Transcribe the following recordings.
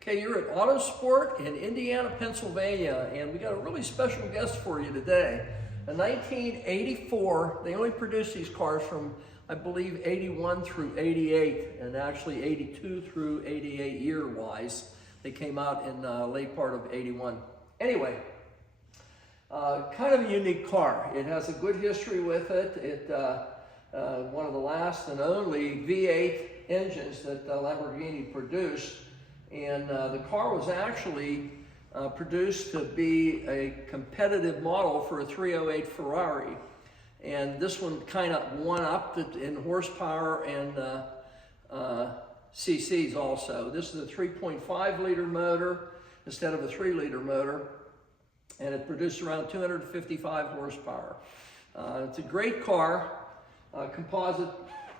Okay, you're at Autosport in Indiana, Pennsylvania, and we got a really special guest for you today. A 1984, they only produced these cars from, I believe, 81 through 88, and actually 82 through 88 year-wise. They came out in late part of 81. Anyway, kind of a unique car. It has a good history with it. One of the last and only V8 engines that Lamborghini produced. And the car was actually produced to be a competitive model for a 308 Ferrari. And this one kind of one-upped it in horsepower and cc's also. This is a 3.5 liter motor instead of a 3 liter motor. And it produced around 255 horsepower. It's a great car. Composite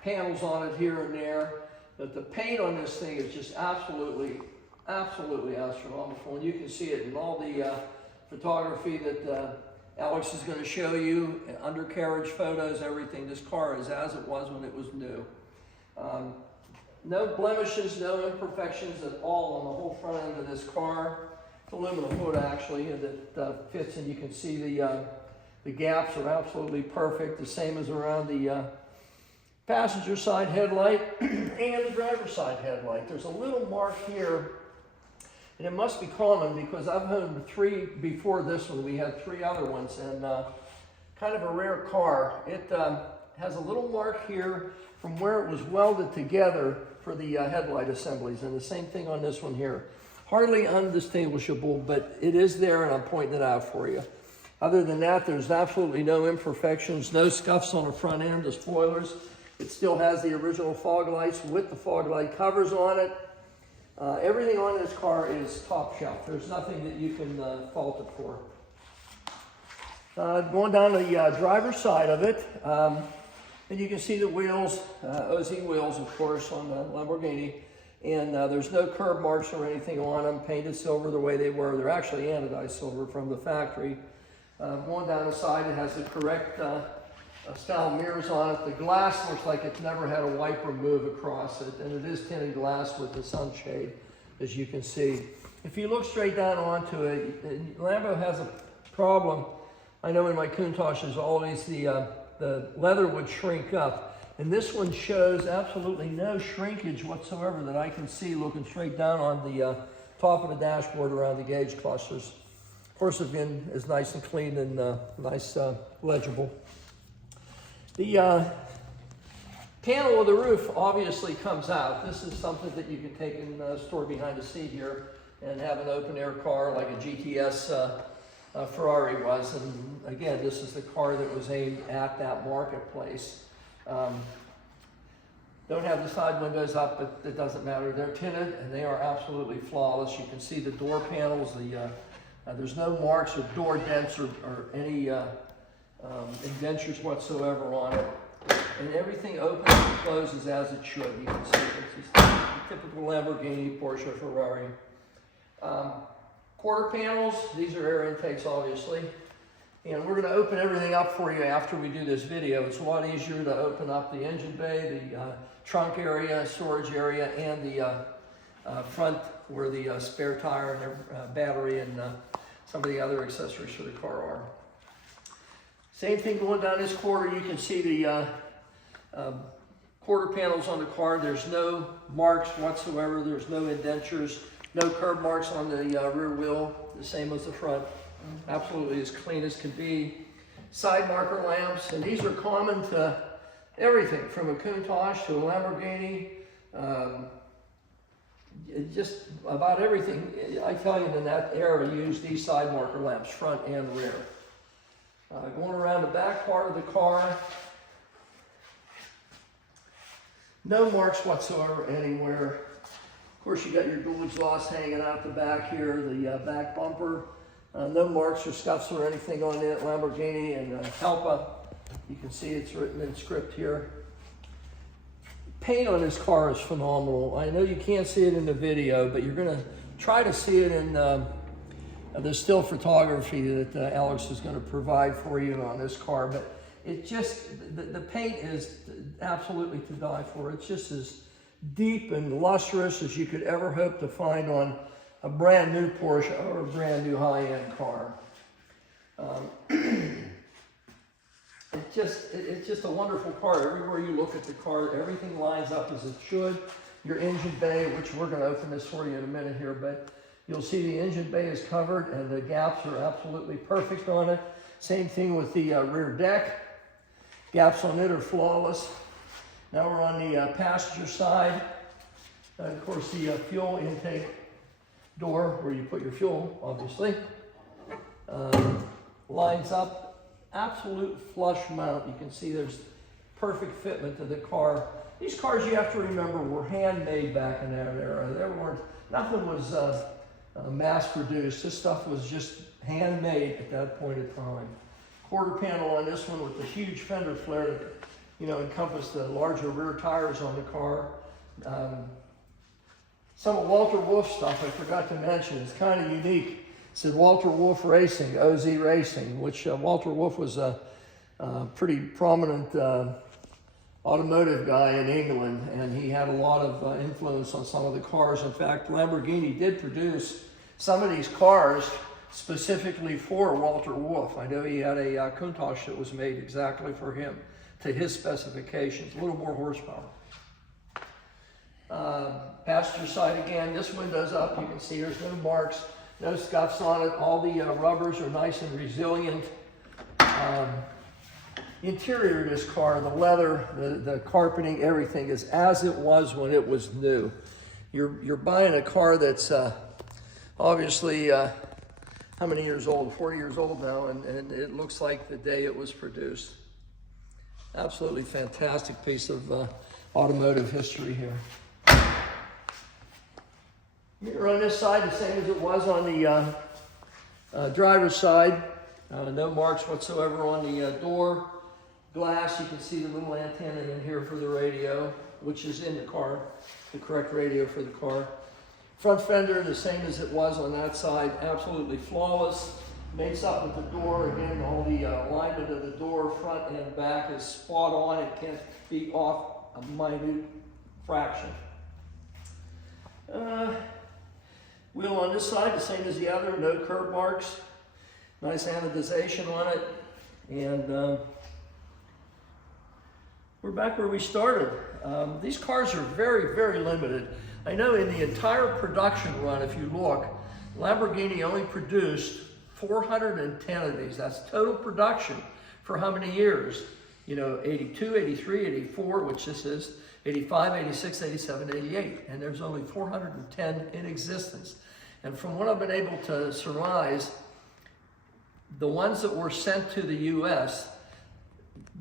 panels on it here and there. But the paint on this thing is just absolutely astronomical. And you can see it in all the photography that Alex is going to show you, undercarriage photos, everything. This car is as it was when it was new. No blemishes, no imperfections at all on the whole front end of this car. It's aluminum hood actually that fits, and you can see the gaps are absolutely perfect, the same as around the passenger side headlight and the driver's side headlight. There's a little mark here, and it must be common because I've owned 3 before this one. We had 3 other ones, and kind of a rare car. It has a little mark here from where it was welded together for the headlight assemblies, and the same thing on this one here. Hardly undistinguishable, but it is there, and I'm pointing it out for you. Other than that, there's absolutely no imperfections, no scuffs on the front end, the spoilers. It still has the original fog lights with the fog light covers on it. Everything on this car is top shelf. There's nothing that you can fault it for. Going down the driver's side of it, and you can see the wheels, OZ wheels, of course, on the Lamborghini. And there's no curb marks or anything on them, painted silver the way they were. They're actually anodized silver from the factory. Going down the side, it has the correct style mirrors on it. The glass looks like it's never had a wiper move across it, and it is tinted glass with the sunshade, as you can see. If you look straight down onto it, Lambo has a problem. I know in my Countach, always the leather would shrink up. And this one shows absolutely no shrinkage whatsoever that I can see looking straight down on the top of the dashboard around the gauge clusters. Of course, again, is nice and clean and nice, legible. The panel of the roof obviously comes out. This is something that you can take and store behind the seat here and have an open air car like a GTS Ferrari was. And again, this is the car that was aimed at that marketplace. Don't have the side windows up, but it doesn't matter. They're tinted and they are absolutely flawless. You can see the door panels. There's no marks or door dents or any indentures whatsoever on it. And everything opens and closes as it should. You can see it's the typical Lamborghini, Porsche, Ferrari. Quarter panels. These are air intakes, obviously. And we're going to open everything up for you after we do this video. It's a lot easier to open up the engine bay, the trunk area, storage area, and the front where the spare tire and battery and some of the other accessories for the car are. Same thing going down this quarter. You can see the quarter panels on the car. There's no marks whatsoever. There's no indentures, no curb marks on the rear wheel, the same as the front. Absolutely as clean as can be. Side marker lamps, and these are common to everything from a Countach to a Lamborghini. Just about everything, I tell you, in that era used these side marker lamps, front and rear. Going around the back part of the car, no marks whatsoever anywhere. Of course, you got your dual exhaust hanging out the back here, the back bumper. No marks or scuffs or anything on it. Lamborghini and Jalpa. You can see it's written in script here. Paint on this car is phenomenal. I know you can't see it in the video, but you're going to try to see it in the still photography that Alex is going to provide for you on this car. But it just, the paint is absolutely to die for. It's just as deep and lustrous as you could ever hope to find on a brand new Porsche or a brand new high-end car. It's just a wonderful car. Everywhere you look at the car, everything lines up as it should. Your engine bay, which we're going to open this for you in a minute here, but you'll see the engine bay is covered and the gaps are absolutely perfect on it. Same thing with the rear deck. Gaps on it are flawless. Now we're on the passenger side. Of course, the fuel intake door where you put your fuel, obviously, lines up. Absolute flush mount. You can see there's perfect fitment to the car. These cars, you have to remember, were handmade back in that era. Nothing was mass produced. This stuff was just handmade at that point in time. Quarter panel on this one with the huge fender flare that, you know, encompassed the larger rear tires on the car. Some of Walter Wolf's stuff I forgot to mention. It's kind of unique. It said Walter Wolf Racing, OZ Racing, which Walter Wolf was a pretty prominent automotive guy in England, and he had a lot of influence on some of the cars. In fact, Lamborghini did produce some of these cars specifically for Walter Wolf. I know he had a Countach that was made exactly for him, to his specifications, a little more horsepower. Passenger side again, this window's up. You can see there's no marks, no scuffs on it. All the rubbers are nice and resilient. The interior of this car, the leather, the carpeting, everything is as it was when it was new. You're buying a car that's obviously, how many years old? 40 years old now, and it looks like the day it was produced. Absolutely fantastic piece of automotive history here. Mirror on this side, the same as it was on the driver's side. No marks whatsoever on the door. Glass, you can see the little antenna in here for the radio, which is in the car, the correct radio for the car. Front fender, the same as it was on that side, absolutely flawless. Mates up with the door. Again, all the alignment of the door, front and back, is spot on. It can't be off a minute fraction. Wheel on this side, the same as the other, no curb marks. Nice anodization on it. And we're back where we started. These cars are very, very limited. I know in the entire production run, if you look, Lamborghini only produced 410 of these. That's total production for how many years? You know, 82, 83, 84, which this is, 85, 86, 87, 88. And there's only 410 in existence. And from what I've been able to surmise, the ones that were sent to the US,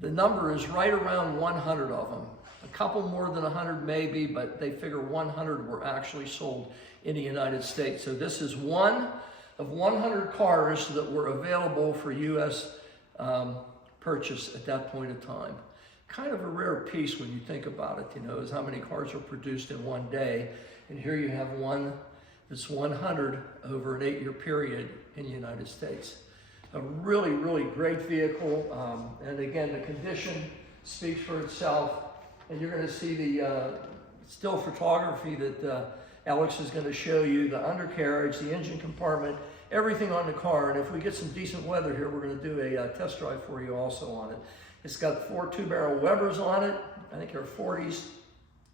the number is right around 100 of them. A couple more than 100 maybe, but they figure 100 were actually sold in the United States. So this is one of 100 cars that were available for US purchase at that point in time. Kind of a rare piece when you think about it, you know, is how many cars are produced in one day. And here you have one that's 100 over an 8-year period in the United States. A really, really great vehicle. And again, the condition speaks for itself. And you're going to see the still photography that Alex is going to show you, the undercarriage, the engine compartment, everything on the car. And if we get some decent weather here, we're going to do a test drive for you also on it. It's got 4 2-barrel Webers on it. I think they're 40s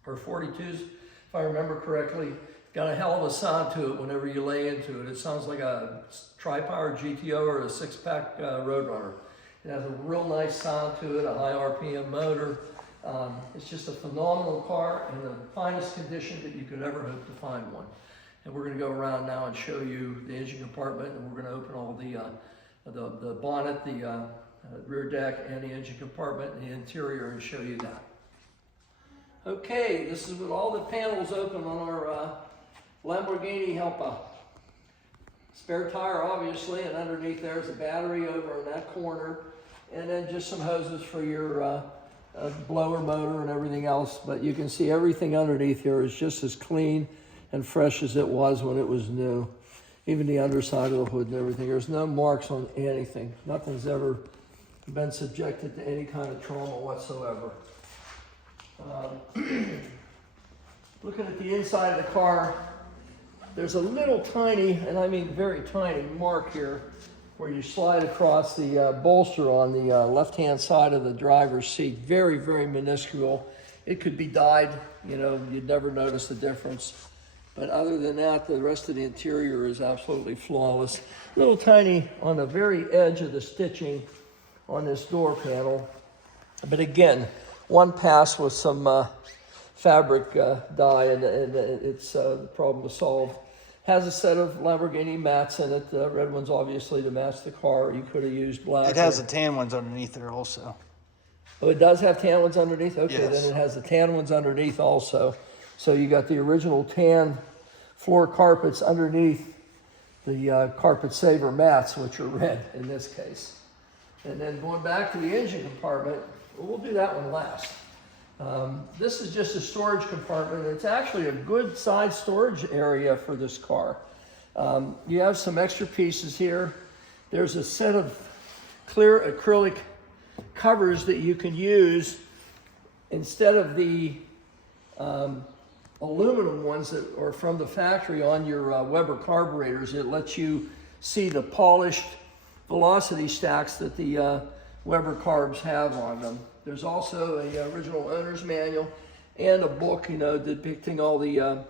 or 42s, if I remember correctly. Got a hell of a sound to it whenever you lay into it. It sounds like a tri-power GTO or a 6-pack Roadrunner. It has a real nice sound to it, a high RPM motor. It's just a phenomenal car in the finest condition that you could ever hope to find one. And we're going to go around now and show you the engine compartment, and we're going to open all the bonnet, the rear deck, and the engine compartment and the interior and show you that. Okay, this is with all the panels open on our Lamborghini Jalpa. Spare tire, obviously, and underneath there's a battery over in that corner, and then just some hoses for your blower motor and everything else. But you can see everything underneath here is just as clean and fresh as it was when it was new. Even the underside of the hood and everything. There's no marks on anything. Nothing's ever been subjected to any kind of trauma whatsoever. Looking at the inside of the car, there's a little tiny, and I mean very tiny, mark here where you slide across the bolster on the left-hand side of the driver's seat. Very, very minuscule. It could be dyed, you know, you'd never notice the difference. But other than that, the rest of the interior is absolutely flawless. Little tiny on the very edge of the stitching on this door panel. But again, one pass with some fabric dye, and it's the problem is solved. Has a set of Lamborghini mats in it. The red ones obviously to match the car. You could have used black. It has the tan ones underneath there also. Oh, it does have tan ones underneath? Okay, yes. Then it has the tan ones underneath also. So you got the original tan floor carpets underneath the carpet saver mats, which are red in this case. And then going back to the engine compartment, we'll do that one last. This is just a storage compartment. It's actually a good size storage area for this car. You have some extra pieces here. There's a set of clear acrylic covers that you can use instead of the aluminum ones that are from the factory on your Weber carburetors. It lets you see the polished velocity stacks that the Weber carbs have on them. There's also a original owner's manual and a book, you know, depicting all the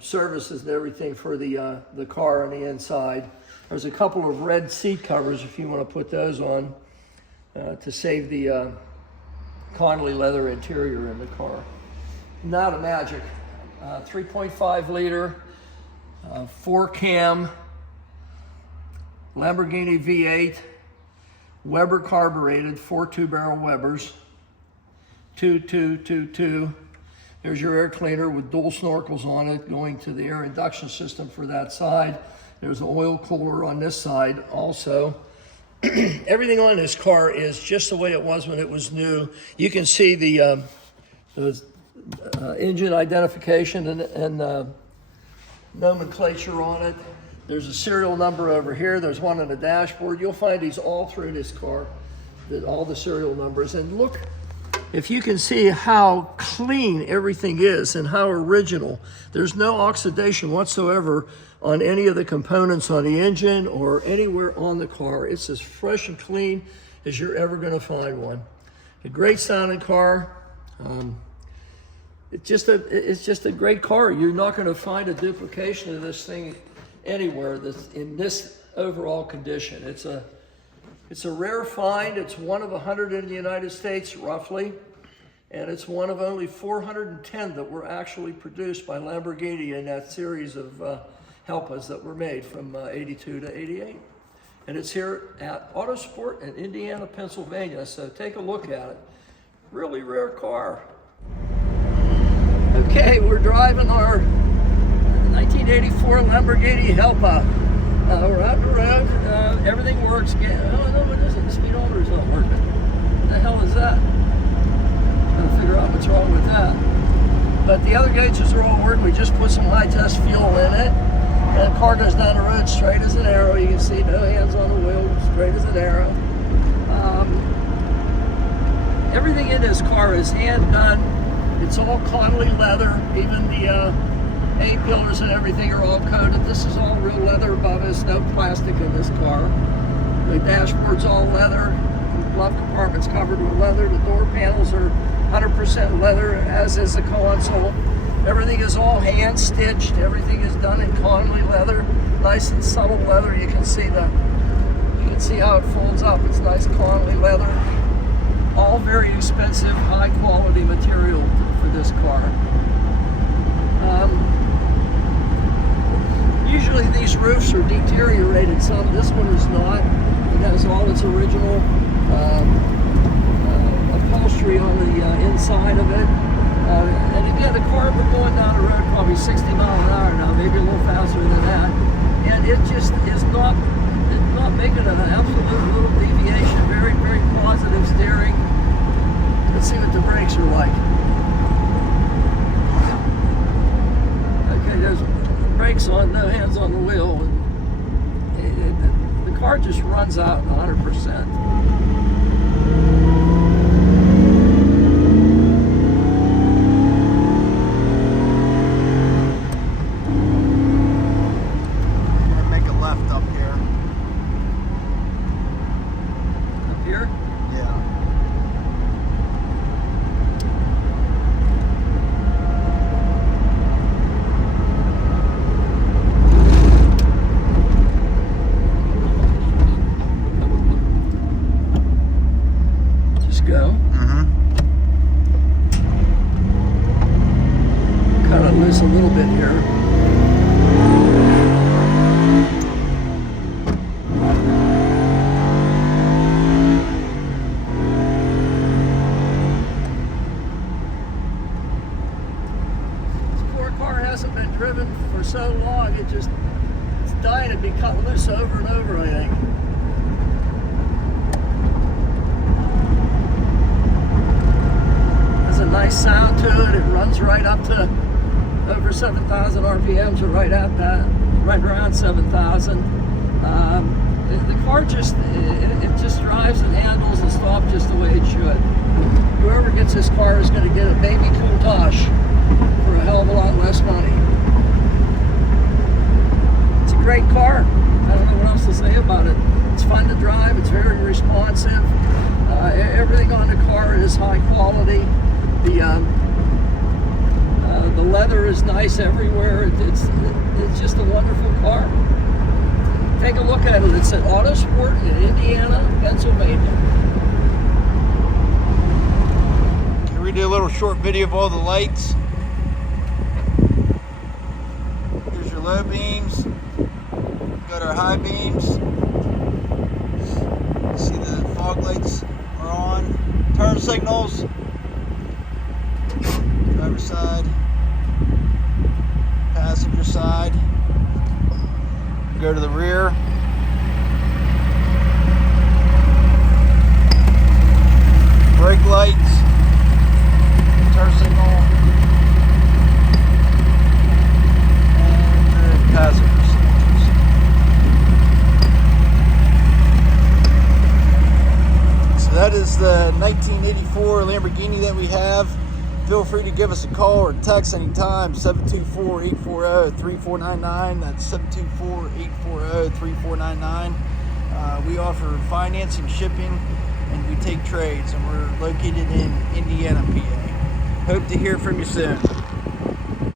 services and everything for the car on the inside. There's a couple of red seat covers if you want to put those on to save the Connolly leather interior in the car. Now to magic. 3.5 liter, 4-cam, Lamborghini V8, Weber carbureted, 4 2-barrel Webers, 2. There's your air cleaner with dual snorkels on it going to the air induction system for that side. There's an oil cooler on this side also. Everything on this car is just the way it was when it was new. You can see the engine identification and nomenclature on it. There's a serial number over here. There's one on the dashboard. You'll find these all through this car, all the serial numbers. And look, if you can see how clean everything is and how original. There's no oxidation whatsoever on any of the components on the engine or anywhere on the car. It's as fresh and clean as you're ever going to find one. A great sounding car. It's just a great car. You're not going to find a duplication of this thing anywhere that's in this overall condition. It's a rare find. It's one of 100 in the United States, roughly, and it's one of only 410 that were actually produced by Lamborghini in that series of Jalpas that were made from 82 to 88. And it's here at Autosport in Indiana, Pennsylvania, so take a look at it. Really rare car. Okay, we're driving our 1984 Lamborghini Jalpa. We're out the road. Everything works. Oh, no, it isn't. The speedometer's not working. What the hell is that? Gotta figure out what's wrong with that. But the other gauges are all working. We just put some high test fuel in it. And the car goes down the road straight as an arrow. You can see no hands on the wheel, straight as an arrow. Everything in this car is hand done. It's all Connolly leather. Even the A-pillars and everything are all coated. This is all real leather above us, no plastic in this car. The dashboard's all leather. The glove compartment's covered with leather. The door panels are 100% leather, as is the console. Everything is all hand stitched. Everything is done in Connolly leather. Nice and subtle leather. You can see how it folds up. It's nice Connolly leather. All very expensive, high quality material for this car. Usually these roofs are deteriorated some. This one is not. It has all its original upholstery on the inside of it. And again, the car, we're going down the road probably 60 miles an hour now, maybe a little faster than that. And it just is not making an absolute little deviation. Very, very positive steering. Let's see what the brakes are like. Okay, there's brakes on, no hands on the wheel. The car just runs out 100%. Hasn't been driven for so long, it's dying to be cut loose over and over, I think. Has a nice sound to it. It runs right up to over 7,000 RPMs, or right at that, right around 7,000. The car just drives and handles and stops just the way it should. Whoever gets this car is going to get a baby Countach for a hell of a lot less money. It's a great car. I don't know what else to say about it. It's fun to drive. It's very responsive. Everything on the car is high quality. The leather is nice everywhere. It's just a wonderful car. Take a look at it. It's at Autosport in Indiana, Pennsylvania. Can we do a little short video of all the lights? Here's your low beams. Got our high beams. See the fog lights are on. Turn signals. Driver side. Passenger side. Go to the rear. Brake lights. Turn signal. And passenger signals. So that is the 1984 Lamborghini that we have. Feel free to give us a call or text anytime, 724-840-3499. That's 724-840-3499. We offer financing, shipping, and we take trades, and we're located in Indiana, PA. Hope to hear from you soon.